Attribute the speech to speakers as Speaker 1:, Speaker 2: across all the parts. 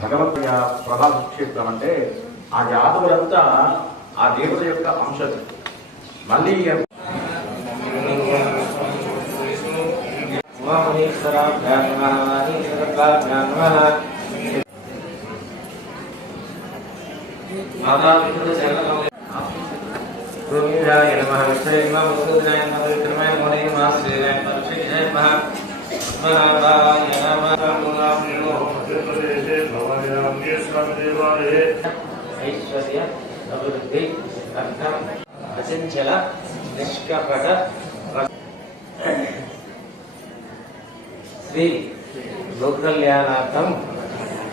Speaker 1: భగవత్ ప్రహ్లాద క్షేత్రం అంటే ఆ యాదవులంతా ఆ దేవత యొక్క అంశం. మళ్ళీ
Speaker 2: గోవిందాయ నమః విష్ణువే నమః మధుసూదనాయ నమః విక్రమాయ నమః హరే నమః శ్రీరాయ నమః లక్ష్మీనాయ నమః పద్మనాభాయ నమః ఐశ్వర్య అభివృద్ధి అర్థం అచంచల నిష్కపట శ్రీ లోకల్యాణార్థం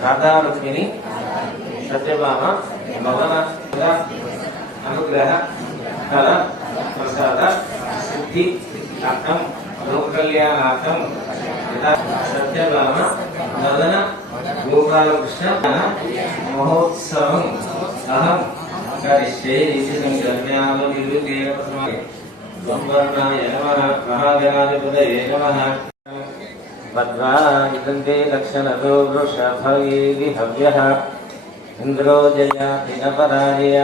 Speaker 2: రాధారుక్మిణి సత్యభామ భవన అనుగ్రహ కళ ప్రసాద సిద్ధి అర్థం లోకల్యాణార్థం సత్యభామ మదన గోపాలకృష్ణ మహోత్సవం అహం. కరిష్యే ఇది సంకల్ప్యాలో నిరుద్యోగ సంవర్ణాయ నమః. మహాగణాధిపతయే నమః. పద్మా లక్షణతో వృషభయేది హవ్యః ఇంద్రో దినపరాజయ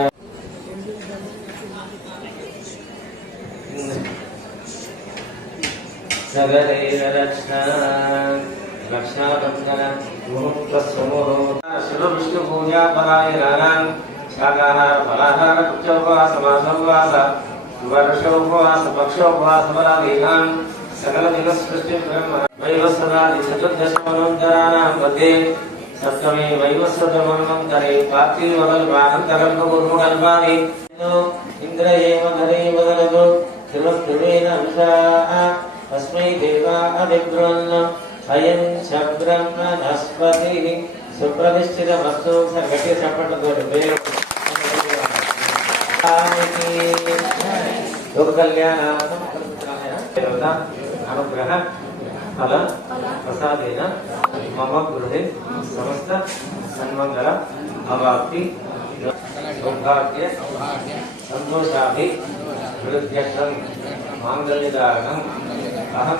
Speaker 2: విష్ణు పూజా శాకాహార ఫలాహార కుక్షోపవాసమాసోపవాస వర్షోపవాస పక్షోపవాస పరాధీనాం సకల జగత్సృష్టి బ్రహ్మ వైవస్వదాది చతుర్దశమనంతరాణాం మధ్యే సప్తమే వైవస్వతమనంతరే పార్థివకల్పానంతకల్పకూర్మకల్పాని ఇంద్రయేవ ధరేవ దలదు ధ్రువస్త్రువేన అంశా తస్మై దేవాదిబ్రహ్మ అయం చ బ్రహ్మణస్పతి సుప్రతిష్ఠిత వస్తు గట్టిగా చెప్పండి లోక కళ్యాణార్థం దేవత అనుగ్రహ ఫల ప్రసాదేన మమ గృహే సమస్త సన్మంగళ అవాప్తి సౌభాగ్య సంతోషాభి వృద్ధ్యర్థం మాంగళ్యధారణం అహం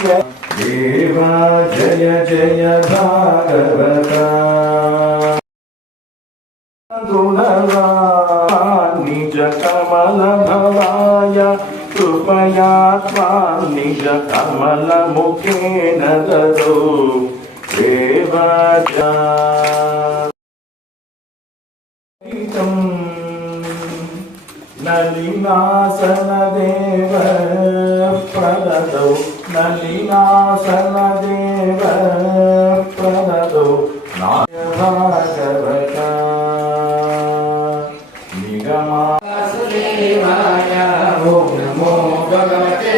Speaker 3: देवा जय जय भागवता निज कमल भवाय कृपया त्वां निज कमल मुखेन ददो देवाजा ನಲಿನಾಸನದೇವ ಪ್ರದದೌ ನಲಿನಾಸನದೇವ ಪ್ರದದೌ ನಾಯಭಾಗವತ ನಿಗಮ ಓಂ ನಮೋ ಭಗವತೆ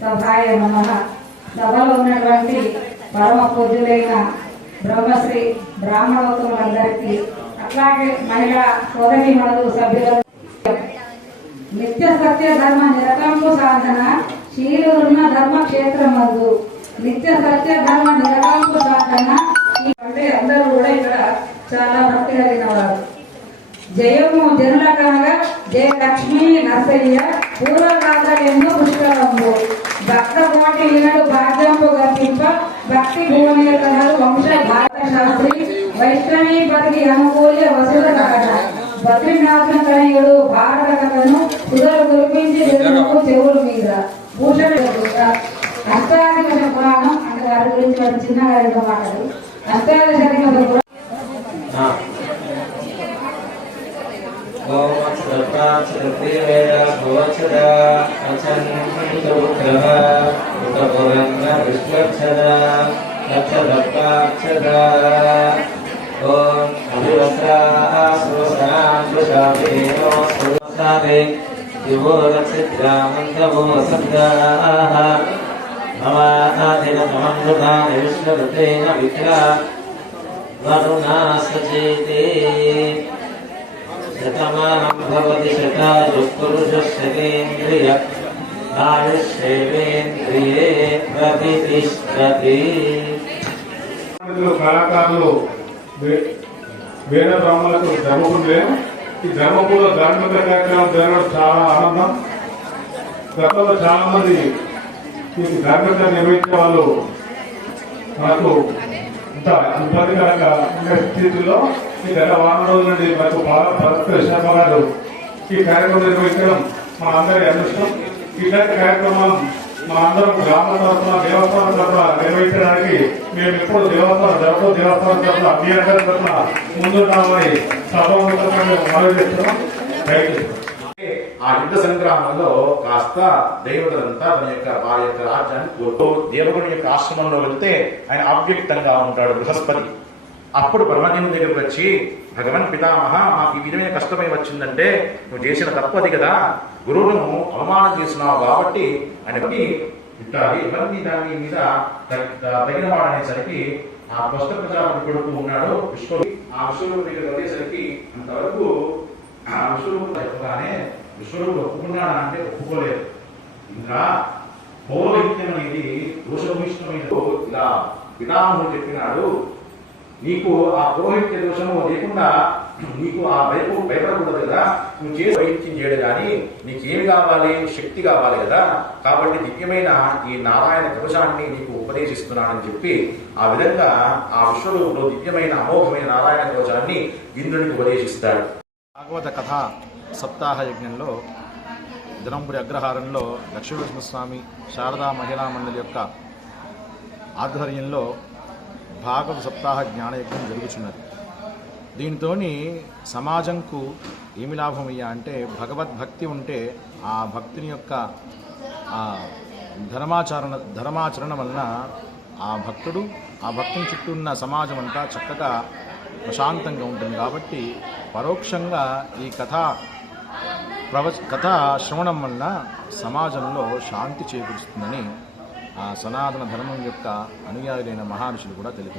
Speaker 4: సభాయ నమ. సభలో ఉన్నటువంటి పరమ పూజలైన బ్రహ్మశ్రీ బ్రాహ్మణోత్తములందరికీ అట్లాగే మహిళా సోదరి మనలు సభ్యులు. నిత్య సత్య ధర్మ నిరకంపు సాధన శీలున్న ధర్మ క్షేత్రమందు. నిత్య సత్య ధర్మ నిరకంపు సాధన. అంటే అందరూ కూడా ఇక్కడ చాలా భక్తి కలిగిన వారు. జయము జనుల కాగా జయ లక్ష్మీ నరసయ్య పూర్వకాలెన్నో పుష్కరము భూషణ అష్టాధిక పురాణం అంటే వారి గురించి వారి చిన్న గారితో మాట్లాడు అష్టాదశ పురాణం.
Speaker 2: విష్ణురుతేన విక్రా వరుణా సచేతే శతమానం భవతి శతాయు పురుషశతేంద్రియ ఆయుష్యేంద్రియే ప్రతిష్టతి.
Speaker 5: పండితులు కళాకారులు వే- వేద బ్రాహ్మణులకు ధర్మపురం ఈ ధర్మపురంలో ధార్మిక కార్యక్రమం జరగడం చాలా ఆనందం గతంలో చాలా మంది ఈ ధార్మిక నిర్వహించే వాళ్ళు మనకు ఇంత ఇబ్బందికరంగా స్థితిలో ఈ గత వారం రోజుల నుండి మనకు బాగా భరత్ గారు ఈ కార్యక్రమం నిర్వహించడం మా అందరి అదృష్టం. ఇలాంటి కార్యక్రమం మా అందరం గ్రామ తరఫున దేవస్థానం నిర్వహించడానికి మేము ఎప్పుడు దేవస్థానం జరపో దేవస్థానం తరఫున మీ అందరి తరఫున ముందున్నామని సభాముఖంగా మేము మనవి చేస్తున్నాం.
Speaker 1: ఆ యుద్ధ సంగ్రామంలో కాస్త దేవతలంతా తన యొక్క వారి యొక్క రాజ్యాన్ని కోరుతూ దేవగుని యొక్క ఆశ్రమంలో వెళ్తే ఆయన అవ్యక్తంగా ఉంటాడు బృహస్పతి. అప్పుడు బ్రహ్మదేవుని దగ్గరకు వచ్చి భగవన్ పితామహ మాకు ఈ విధమైన కష్టమై వచ్చిందంటే నువ్వు చేసిన తప్పది కదా. గురువును అవమానం చేసినావు కాబట్టి ఆయనకి ఇట్టాలి ఎవరిని దాని మీద తగిన వాడు అనేసరికి ఆ స్పష్ట ప్రజాపతి కొడుకు ఉన్నాడు విశ్వ ఆ విశ్వరూపు దగ్గర వచ్చేసరికి అంతవరకు ఆ విశ్వరూపు చెప్పగానే విశ్వరూపుడు ఒప్పుకున్నాడా అంటే ఒప్పుకోలేదు. ఇంకా పౌరోహిత్యం అనేది దోషభూషితమైన ఇలా పితామహుడు చెప్పినాడు నీకు ఆ పౌరోహిత్య దోషము లేకుండా నీకు ఆ భయపు భయపడకూడదు కదా. నువ్వు చేసి వైద్యం చేయడు కానీ నీకేమి కావాలి? శక్తి కావాలి కదా. కాబట్టి దివ్యమైన ఈ నారాయణ కవచాన్ని నీకు ఉపదేశిస్తున్నానని చెప్పి ఆ విధంగా ఆ విశ్వరూపంలో దివ్యమైన అమోఘమైన నారాయణ కవచాన్ని ఇంద్రునికి ఉపదేశిస్తాడు.
Speaker 6: భాగవత కథ సప్తాహ యజ్ఞంలో ధనంపురి అగ్రహారంలో లక్ష్మీనరసింహస్వామి శారదా మహిళా మండలి యొక్క ఆధ్వర్యంలో భాగవ సప్తాహ జ్ఞానయజ్ఞం జరుగుతున్నది దీనితో సమాజంకు ఏమి లాభమయ్యా అంటే భగవద్భక్తి ఉంటే ఆ భక్తిని యొక్క ధర్మాచరణ ధర్మాచరణ వలన ఆ భక్తుడు ఆ భక్తుని చుట్టూ ఉన్న సమాజం అంతా చక్కగా ప్రశాంతంగా ఉంటుంది. కాబట్టి పరోక్షంగా ఈ కథ ప్రవ కథ శ్రవణం వలన సమాజంలో శాంతి చేకూరుస్తుందని ఆ సనాతన ధర్మం యొక్క అనుయాయులైన మహర్షులు కూడా తెలిపారు